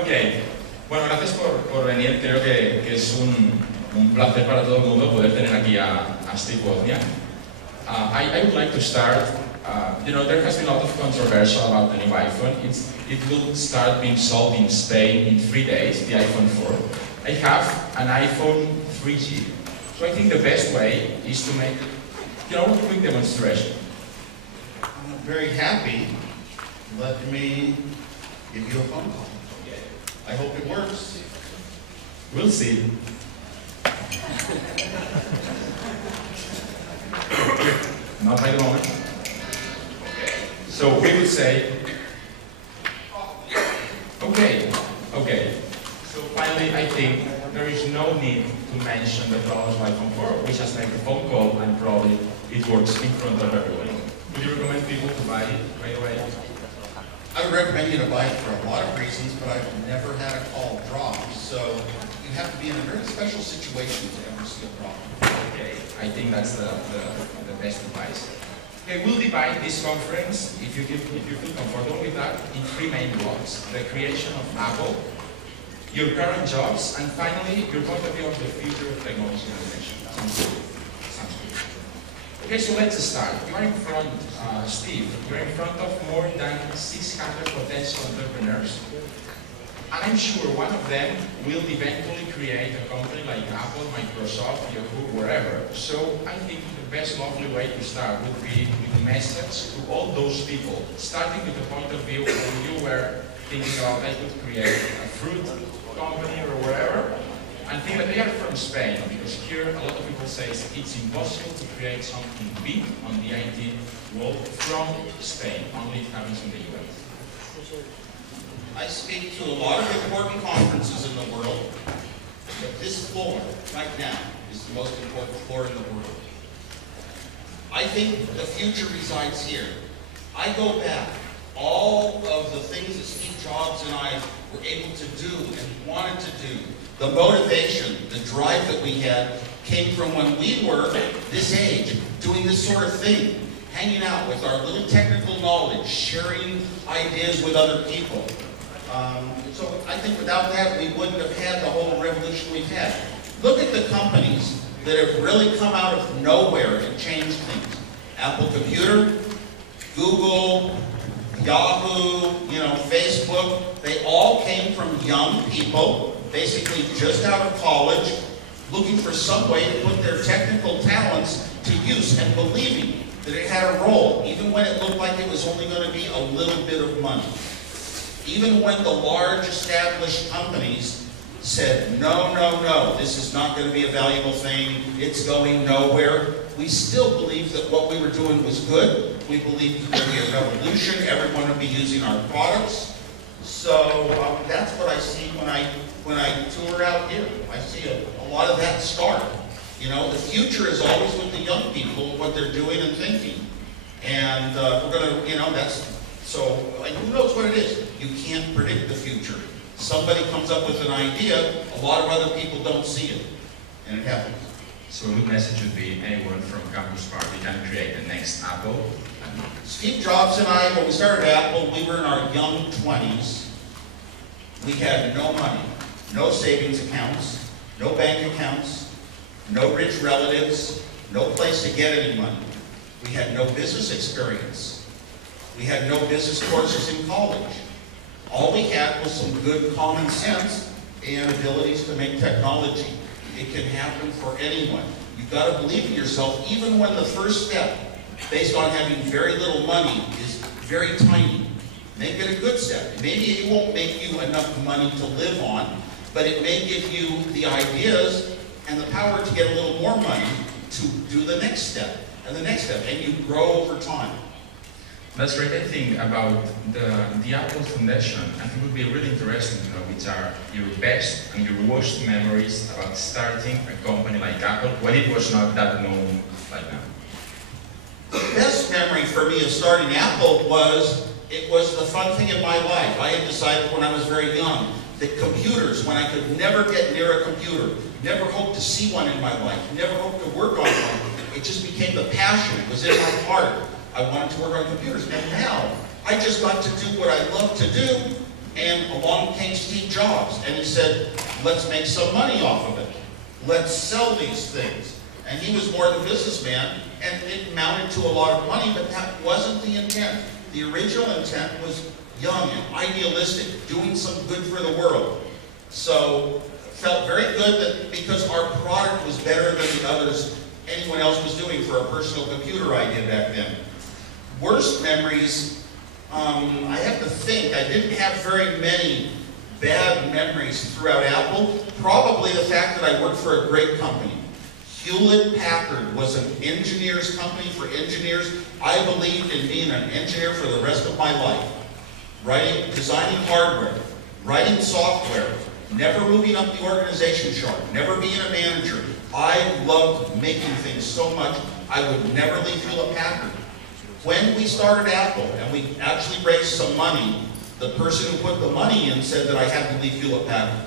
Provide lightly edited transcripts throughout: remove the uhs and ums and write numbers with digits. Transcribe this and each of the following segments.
Ok, bueno, gracias por venir. Creo que es un placer para todo el mundo poder tener aquí a Steve Wozniak. I would like to start, you know, there has been a lot of controversy about the new iPhone. It will start being sold in Spain in 3 days, the iPhone 4. I have an iPhone 3G, so I think the best way is to make, you know, a quick demonstration. I'm very happy. Let me give you a phone call. I hope it works. We'll see. Not by the moment. So we would say, okay. So finally, I think there is no need to mention the problems of iPhone 4. We just make a phone call and probably it works in front of everyone. Would you recommend people to buy it right away? I would recommend you to buy it for a lot of reasons, but I've never had a call drop. So you have to be in a very special situation to ever see a problem. Okay, I think that's the best advice. Okay, we'll divide this conference, if you feel comfortable with that, in 3 main blocks. The creation of Apple, your current jobs, and finally, your point of view of the future of technology innovation. Sounds good. Okay, so let's start. You are in front, Steve, you're in front of more than 600 potential entrepreneurs. And I'm sure one of them will eventually create a company like Apple, Microsoft, Yahoo, wherever. So I think the best lovely way to start would be with a message to all those people, starting with the point of view when you were thinking about I could create a fruit company or wherever, and think that they are from Spain, because here a lot of people say it's impossible to create something big on the IT world from Spain, only it happens in the US. I speak to a lot of important conferences in the world, but this floor, right now, is the most important floor in the world. I think the future resides here. I go back, all of the things that Steve Jobs and I were able to do and wanted to do, the motivation, the drive that we had came from when we were this age, doing this sort of thing, hanging out with our little technical knowledge, sharing ideas with other people. So I think without that, we wouldn't have had the whole revolution we've had. Look at the companies that have really come out of nowhere and changed things. Apple Computer, Google, Yahoo, you know, Facebook, they all came from young people, basically just out of college, looking for some way to put their technical talents to use and believing that it had a role, even when it looked like it was only going to be a little bit of money. Even when the large established companies said, no, this is not going to be a valuable thing, it's going nowhere, we still believed that what we were doing was good. We believed it would be a revolution, everyone would be using our products. So that's what I see when I tour out here. I see a lot of that start. You know, the future is always with the young people, what they're doing and thinking. And we're going to, you know, so who knows what it is? You can't predict the future. Somebody comes up with an idea, a lot of other people don't see it, and it happens. So the message would be anyone from Campus Party can create the next Apple. Steve Jobs and I, when we started Apple, we were in our young 20s. We had no money, no savings accounts, no bank accounts, no rich relatives, no place to get any money. We had no business experience. We had no business courses in college. All we had was some good common sense and abilities to make technology. It can happen for anyone. You've got to believe in yourself, even when the first step, based on having very little money, is very tiny. Make it a good step. Maybe it won't make you enough money to live on, but it may give you the ideas and the power to get a little more money to do the next step, and the next step, and you grow over time. That's right. I think about the Apple Foundation, I think it would be really interesting to know which are your best and your worst memories about starting a company like Apple when it was not that known like now. The best memory for me of starting Apple was, it was the fun thing in my life. I had decided when I was very young that computers, when I could never get near a computer, never hoped to see one in my life, never hoped to work on one, it just became the passion. It was in my heart. I wanted to work on computers, and now I just got to do what I love to do, And along came Steve Jobs, and he said, let's make some money off of it. Let's sell these things. And he was more the businessman, and it amounted to a lot of money, but that wasn't the intent. The original intent was young and idealistic, doing some good for the world. So, felt very good that because our product was better than the others anyone else was doing for a personal computer idea back then. Worst memories, I have to think, I didn't have very many bad memories throughout Apple. Probably the fact that I worked for a great company. Hewlett-Packard was an engineer's company for engineers. I believed in being an engineer for the rest of my life. Designing hardware, writing software, never moving up the organization chart, never being a manager. I loved making things so much, I would never leave Hewlett-Packard. When we started Apple, and we actually raised some money, the person who put the money in said that I had to leave Hewlett-Packard.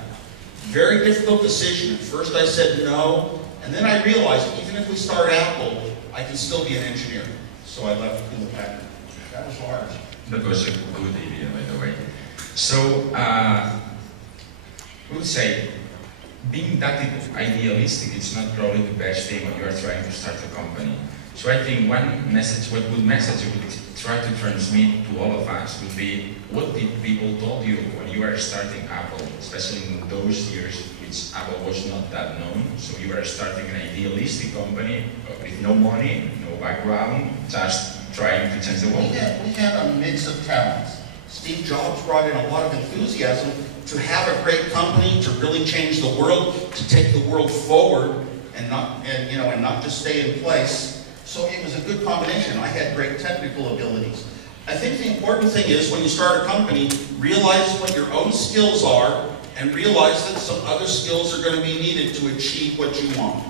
Very difficult decision. At first I said no, and then I realized even if we start Apple, I can still be an engineer. So I left Hewlett-Packard. That was hard. That was a good idea, by the way. So, I would say, being that idealistic, it's not probably the best thing when you are trying to start a company. So I think one message, what good message you would try to transmit to all of us would be, what did people told you when you were starting Apple, especially in those years which Apple was not that known. So you were starting an idealistic company with no money, no background, just trying to change the world. We had a mix of talents. Steve Jobs brought in a lot of enthusiasm to have a great company, to really change the world, to take the world forward, and not just stay in place. So it was a good combination. I had great technical abilities. I think the important thing is when you start a company, realize what your own skills are, and realize that some other skills are going to be needed to achieve what you want.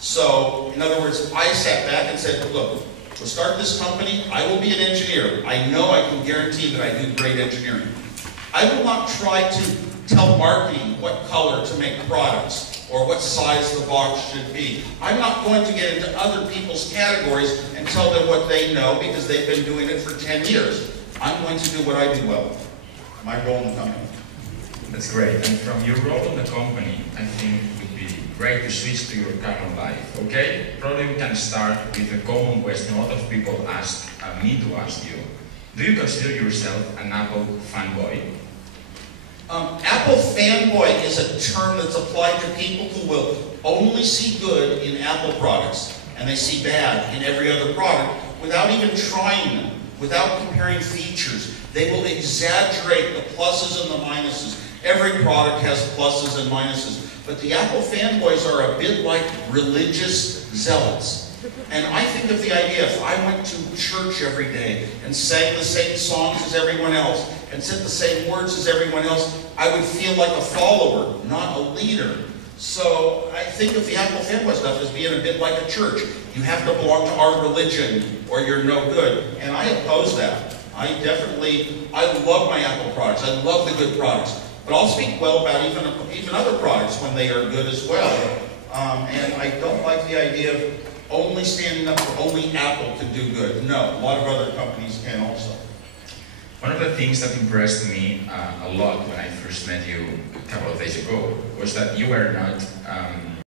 So, in other words, I sat back and said, look, to start this company, I will be an engineer. I know I can guarantee that I do great engineering. I will not try to tell marketing what color to make products or what size the box should be. I'm not going to get into other people's categories and tell them what they know because they've been doing it for 10 years. I'm going to do what I do well. My role in the company. That's great. And from your role in the company, I think it would be great to switch to your current life. Okay? Probably we can start with a common question a lot of people ask me to ask you. Do you consider yourself an Apple fanboy? Apple fanboy is a term that's applied to people who will only see good in Apple products, and they see bad in every other product without even trying them, without comparing features. They will exaggerate the pluses and the minuses. Every product has pluses and minuses, but the Apple fanboys are a bit like religious zealots. And I think of the idea, if I went to church every day and sang the same songs as everyone else and said the same words as everyone else, I would feel like a follower, not a leader. So I think of the Apple fanboy stuff as being a bit like a church. You have to belong to our religion or you're no good. And I oppose that. I love my Apple products. I love the good products. But I'll speak well about even other products when they are good as well. And I don't like the idea of only standing up for only Apple can do good. No, a lot of other companies can also. One of the things that impressed me a lot when I first met you a couple of days ago was that you were not